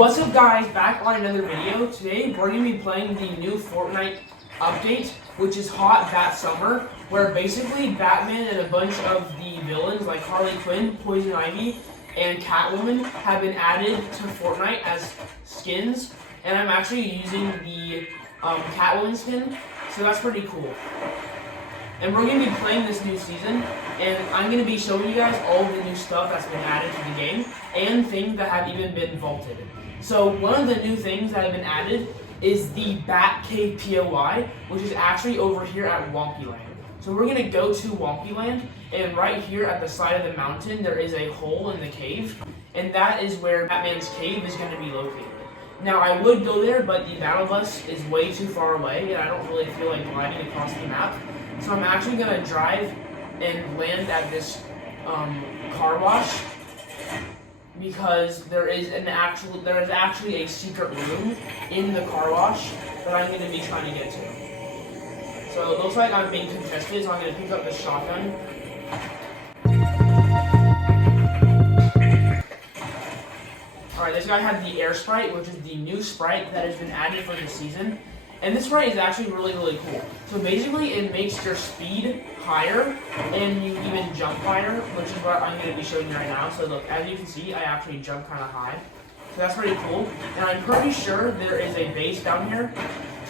What's up guys, back on another video. Today we're going to be playing the new Fortnite update, which is Hot Bat Summer, where basically Batman and a bunch of the villains like Harley Quinn, Poison Ivy, and Catwoman have been added to Fortnite as skins, and I'm actually using the Catwoman skin, so that's pretty cool. And we're going to be playing this new season, and I'm going to be showing you guys all the new stuff that's been added to the game, and things that have even been vaulted. So one of the new things that have been added is the Batcave POI, which is actually over here at Wompyland. So we're going to go to Wompyland, and right here at the side of the mountain there is a hole in the cave, and that is where Batman's cave is going to be located. Now I would go there, but the battle bus is way too far away, and I don't really feel like gliding across the map. So I'm actually going to drive and land at this car wash, because there is actually a secret room in the car wash that I'm going to be trying to get to. So it looks like I'm being contested, so I'm going to pick up the shotgun. Alright, this guy had the air sprite, which is the new sprite that has been added for this season. And this sprite is actually really cool. So basically it makes your speed higher and you even jump higher, which is what I'm going to be showing you right now. So look, as you can see, I actually jump kind of high. So that's pretty cool. And I'm pretty sure there is a base down here.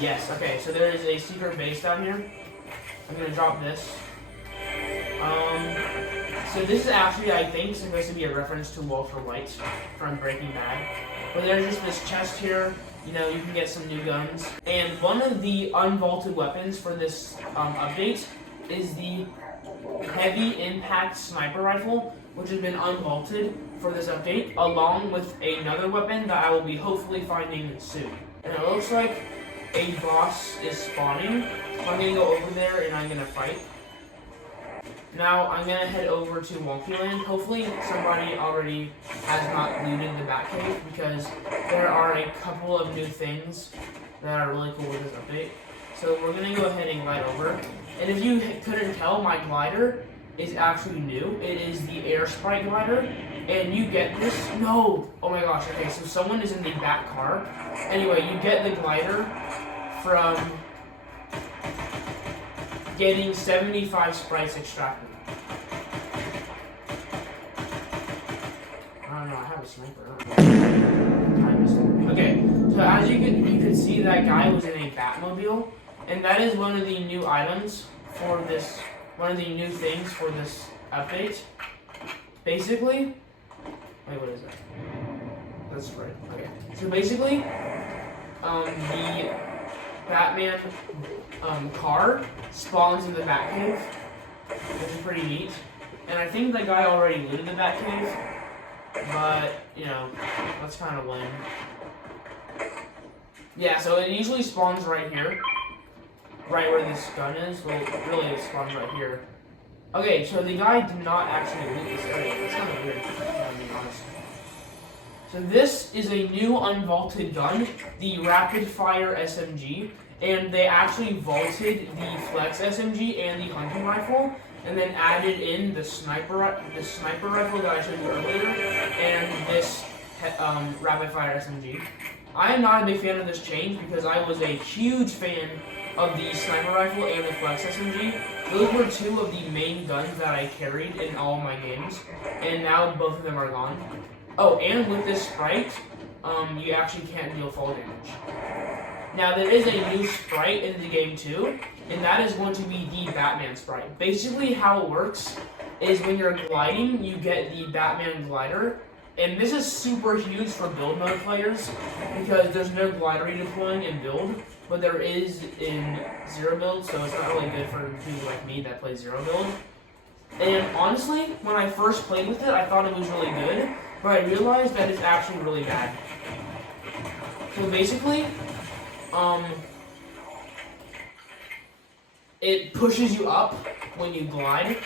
Yes, okay, so there is a secret base down here. I'm going to drop this. So this is actually, I think, supposed to be a reference to Walter White from Breaking Bad. But there's just this chest here. You know, you can get some new guns. And one of the unvaulted weapons for this update is the heavy impact sniper rifle, which has been unvaulted for this update, along with another weapon that I will be hopefully finding soon. And it looks like a boss is spawning, so I'm gonna go over there and I'm gonna fight. Now I'm gonna head over to Wompyland. Hopefully somebody already has not looted the Batcave, because there are a couple of new things that are really cool with this update. So we're gonna go ahead and glide over. And if you couldn't tell, my glider is actually new. It is the air sprite glider, and you get this. No! Oh my gosh, okay, so someone is in the back car. Anyway, you get the glider from getting 75 sprites extracted. I don't know, I have a sniper. Okay, so as you can see, that guy was in a Batmobile, and that is one of the new items for this, one of the new things for this update. Basically, wait, what is that? That's right, okay. So basically, the Batman car spawns in the Batcave, which is pretty neat. And I think the guy already looted the Batcave, but, you know, that's kind of lame. Yeah, so it usually spawns right here, right where this gun is. Well, really it spawns right here. Okay, so the guy did not actually loot this area. That's kind of weird, to be honest. So this is a new unvaulted gun, the Rapid Fire SMG, and they actually vaulted the Flex SMG and the hunting rifle, and then added in the sniper rifle that I showed you earlier, and this Rapid Fire SMG. I am not a big fan of this change, because I was a huge fan of the sniper rifle and the Flex SMG. Those were two of the main guns that I carried in all my games, and now both of them are gone. Oh, and with this sprite, you actually can't deal fall damage. Now, there is a new sprite in the game too, and that is going to be the Batman sprite. Basically, how it works is when you're gliding, you get the Batman glider, and this is super huge for build mode players, because there's no glider redeploying in build, but there is in zero build, so it's not really good for people like me that play zero build. And honestly, when I first played with it, I thought it was really good, but I realized that it's actually really bad. So basically, it pushes you up when you glide,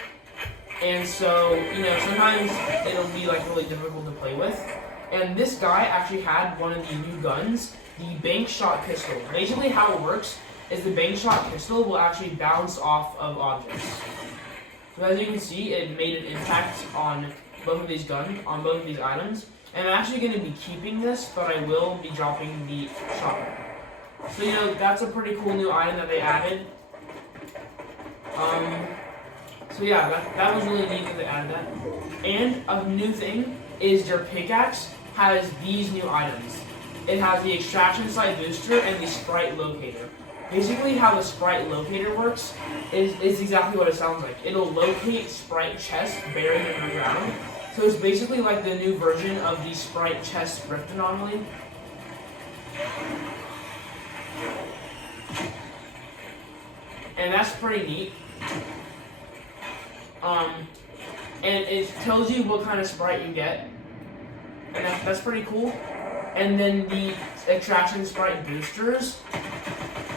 and so, you know, sometimes it'll be like really difficult to play with. And this guy actually had one of the new guns, the bank shot pistol. Basically how it works is the bank shot pistol will actually bounce off of objects. So as you can see, it made an impact on both of these guns, on both of these items, And I'm actually going to be keeping this, but I will be dropping the shotgun. So, you know, that's a pretty cool new item that they added. So yeah, that was really neat that they added that. And a new thing is your pickaxe has these new items. It has the extraction site booster and the sprite locator. Basically how the sprite locator works is exactly what it sounds like. It'll locate sprite chests buried underground. So it's basically like the new version of the sprite chest rift anomaly. And that's pretty neat. And it tells you what kind of sprite you get. And that's pretty cool. And then the extraction sprite boosters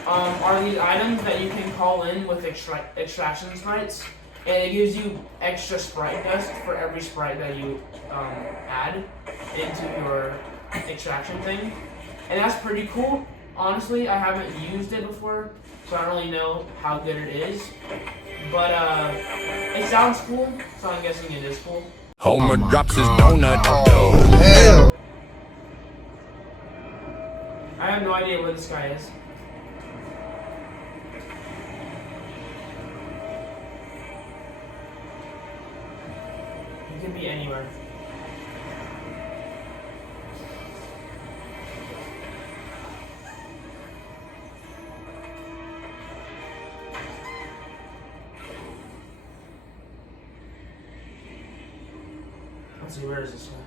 are these items that you can call in with extraction sprites. And it gives you extra sprite dust for every sprite that you add into your extraction thing. And that's pretty cool. Honestly, I haven't used it before, so I don't really know how good it is. But it sounds cool, so I'm guessing it is cool. Homer drops his donut. Hell. I have no idea where this guy is. He could be anywhere. Let's see, where is this guy?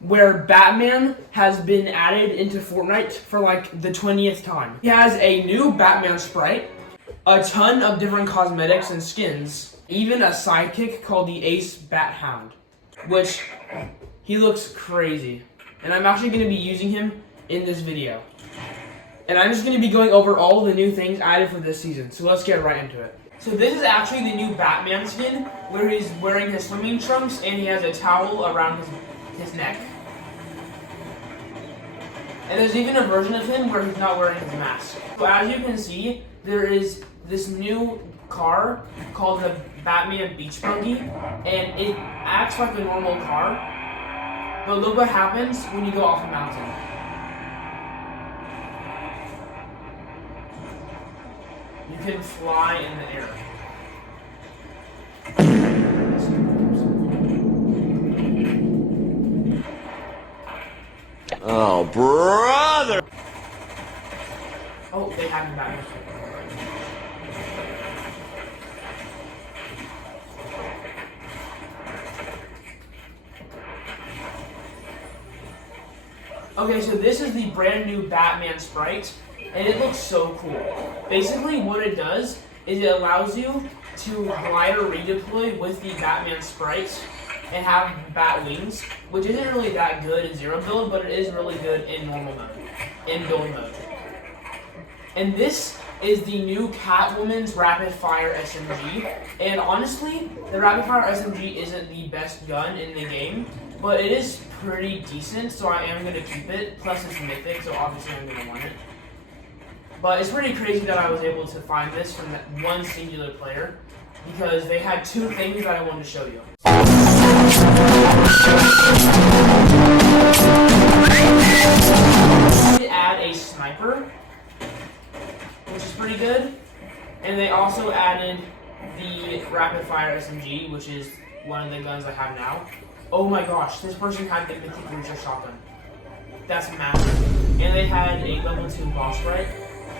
Where Batman has been added into Fortnite for like the 20th time. He has a new Batman sprite, a ton of different cosmetics and skins, even a sidekick called the Ace Bat Hound, which he looks crazy. And I'm actually going to be using him in this video. And I'm just going to be going over all the new things added for this season, so let's get right into it. So this is actually the new Batman skin, where he's wearing his swimming trunks and he has a towel around his neck. And there's even a version of him where he's not wearing his mask. So as you can see, there is this new car called the Batman Beach Buggy, and it acts like a normal car. But look what happens when you go off a mountain. You can fly in the air. Oh, brother! Oh, they have me back. Okay, so this is the brand new Batman sprite, and it looks so cool. Basically, what it does is it allows you to glider redeploy with the Batman sprites and have bat wings, which isn't really that good in zero build, but it is really good in normal mode, in build mode. And this is the new Catwoman's Rapid Fire SMG, and honestly, the Rapid Fire SMG isn't the best gun in the game, but it is pretty decent, so I am going to keep it, plus it's mythic, so obviously I'm going to want it. But it's pretty crazy that I was able to find this from that one singular player, because they had two things that I wanted to show you. They add a sniper, which is pretty good, and they also added the Rapid Fire SMG, which is one of the guns I have now. Oh my gosh, this person had the Mythic Reacher shotgun. That's massive. And they had a level 2 boss sprite,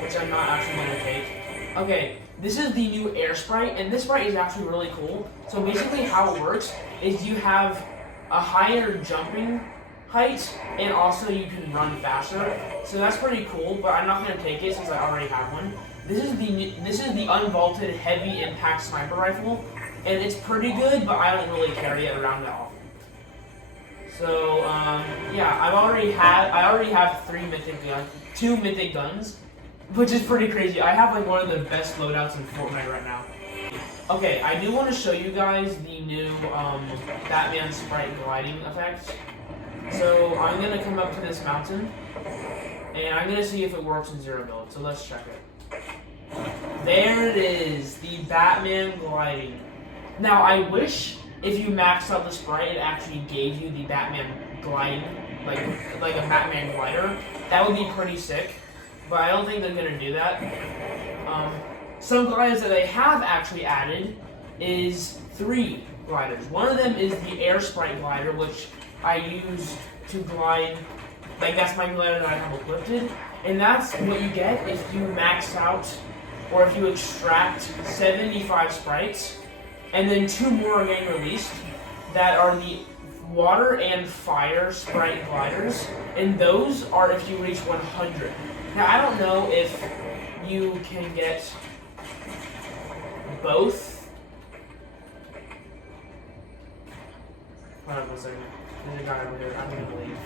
which I'm not actually going to take. Okay, this is the new air sprite, and this sprite is actually really cool. So basically how it works is you have a higher jumping height, and also you can run faster. So that's pretty cool, but I'm not going to take it since I already have one. This is the unvaulted heavy impact sniper rifle, and it's pretty good, but I don't really carry it around that often. So yeah, I already have two mythic guns, which is pretty crazy. I have like one of the best loadouts in Fortnite right now. Okay, I do want to show you guys the new Batman sprite gliding effect. So I'm gonna come up to this mountain, and I'm gonna see if it works in zero build. So let's check it. There it is, the Batman gliding. Now, I wish if you maxed out the sprite, it actually gave you the Batman gliding, like a Batman glider. That would be pretty sick, but I don't think they're gonna do that. Some gliders that they have actually added is 3 gliders. One of them is the Air Sprite glider, which I use to glide. Like, that's my glider that I have equipped, and that's what you get if you max out, or if you extract 75 sprites, and then 2 more are getting released that are the water and fire sprite gliders, and those are if you reach 100. Now, I don't know if you can get both. Hold on a second. There's a guy over here. I'm gonna leave.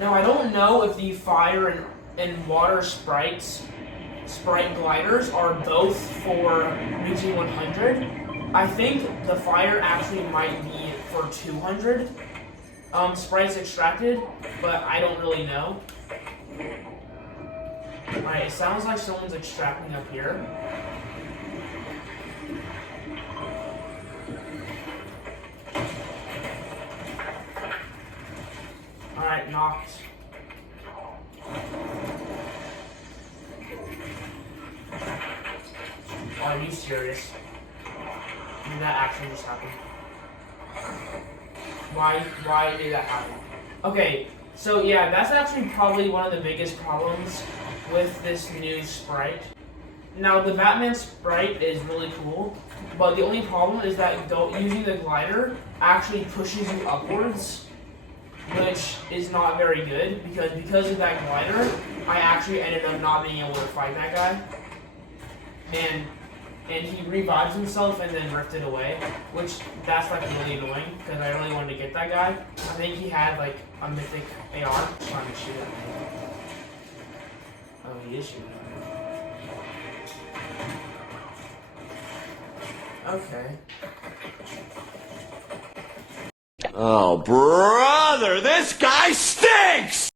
Now, I don't know if the fire and water sprite gliders are both for reaching 100. I think the fire actually might be for 200 sprites extracted, but I don't really know. Alright, it sounds like someone's extracting up here. Alright, knocked. Are you serious? Did that actually just happen? Why did that happen? Okay, so yeah, that's actually probably one of the biggest problems with this new sprite. Now, the Batman sprite is really cool, but the only problem is that using the glider actually pushes you upwards, which is not very good, because of that glider, I actually ended up not being able to fight that guy. And he revives himself and then ripped it away, which that's like really annoying, because I really wanted to get that guy. I think he had like a mythic AR trying to shoot at me. Oh, he is shooting at me. Okay. Oh, brother, this guy stinks!